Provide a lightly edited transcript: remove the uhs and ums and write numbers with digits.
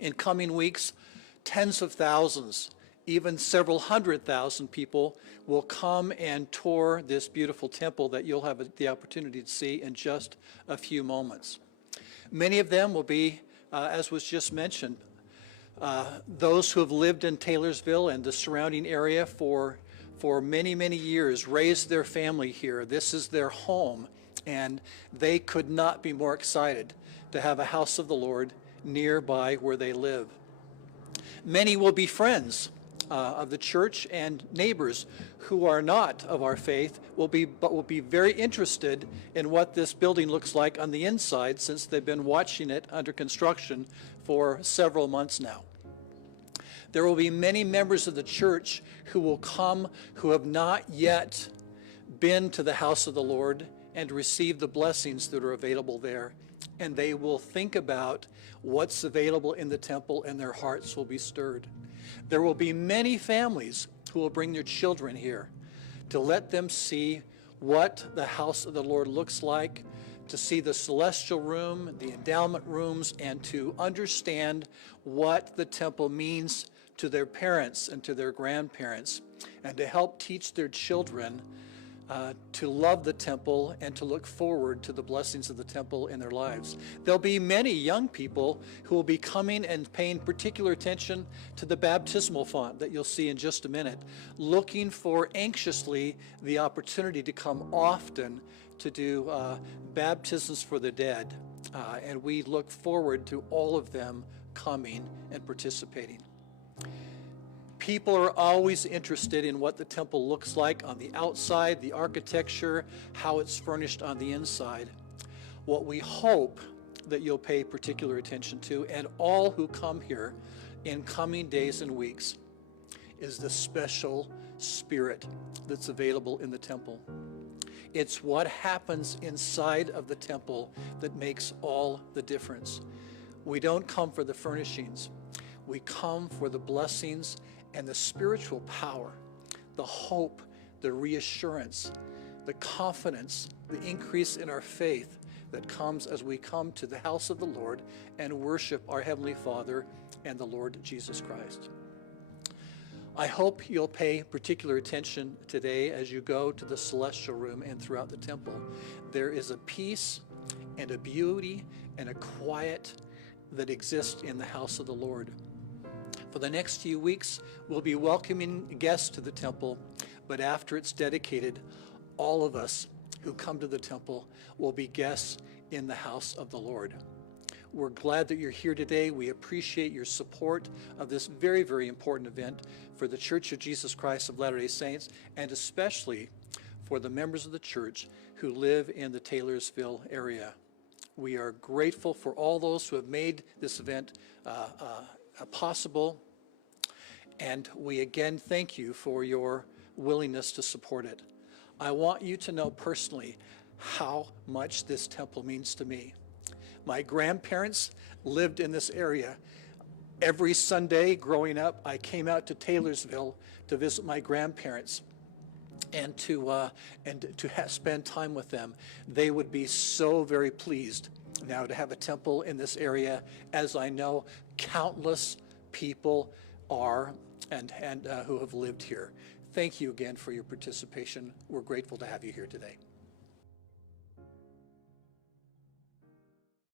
In coming weeks, tens of thousands, even several 100,000 people will come and tour this beautiful temple that you'll have the opportunity to see in just a few moments. Many of them will be, as was just mentioned, those who have lived in Taylorsville and the surrounding area for many, many years, raised their family here. This is their home, and they could not be more excited to have a house of the Lord nearby where they live. Many will be friends of the church, and neighbors who are not of our faith will be very interested in what this building looks like on the inside, since they've been watching it under construction for several months now. There will be many members of the church who will come who have not yet been to the house of the Lord and receive the blessings that are available there. And they will think about what's available in the temple, and their hearts will be stirred. There will be many families who will bring their children here to let them see what the house of the Lord looks like, to see the celestial room, the endowment rooms, and to understand what the temple means to their parents and to their grandparents, and to help teach their children to love the temple and to look forward to the blessings of the temple in their lives. There'll be many young people who will be coming and paying particular attention to the baptismal font that you'll see in just a minute, looking for anxiously the opportunity to come often to do baptisms for the dead. And we look forward to all of them coming and participating. People are always interested in what the temple looks like on the outside, the architecture, how it's furnished on the inside. What we hope that you'll pay particular attention to, and all who come here in coming days and weeks, is the special spirit that's available in the temple. It's what happens inside of the temple that makes all the difference. We don't come for the furnishings. We come for the blessings and the spiritual power, the hope, the reassurance, the confidence, the increase in our faith that comes as we come to the house of the Lord and worship our Heavenly Father and the Lord Jesus Christ. I hope you'll pay particular attention today as you go to the celestial room and throughout the temple. There is a peace and a beauty and a quiet that exists in the house of the Lord. For the next few weeks, we'll be welcoming guests to the temple, but after it's dedicated, all of us who come to the temple will be guests in the house of the Lord. We're glad that you're here today. We appreciate your support of this very, very important event for the Church of Jesus Christ of Latter-day Saints, and especially for the members of the church who live in the Taylorsville area. We are grateful for all those who have made this event possible, and we again thank you for your willingness to support it. I want you to know personally how much this temple means to me. My grandparents lived in this area. Every Sunday growing up, I came out to Taylorsville to visit my grandparents and to spend time with them. They would be so very pleased now to have a temple in this area, as I know countless people are and who have lived here. Thank you again for your participation. We're grateful to have you here today.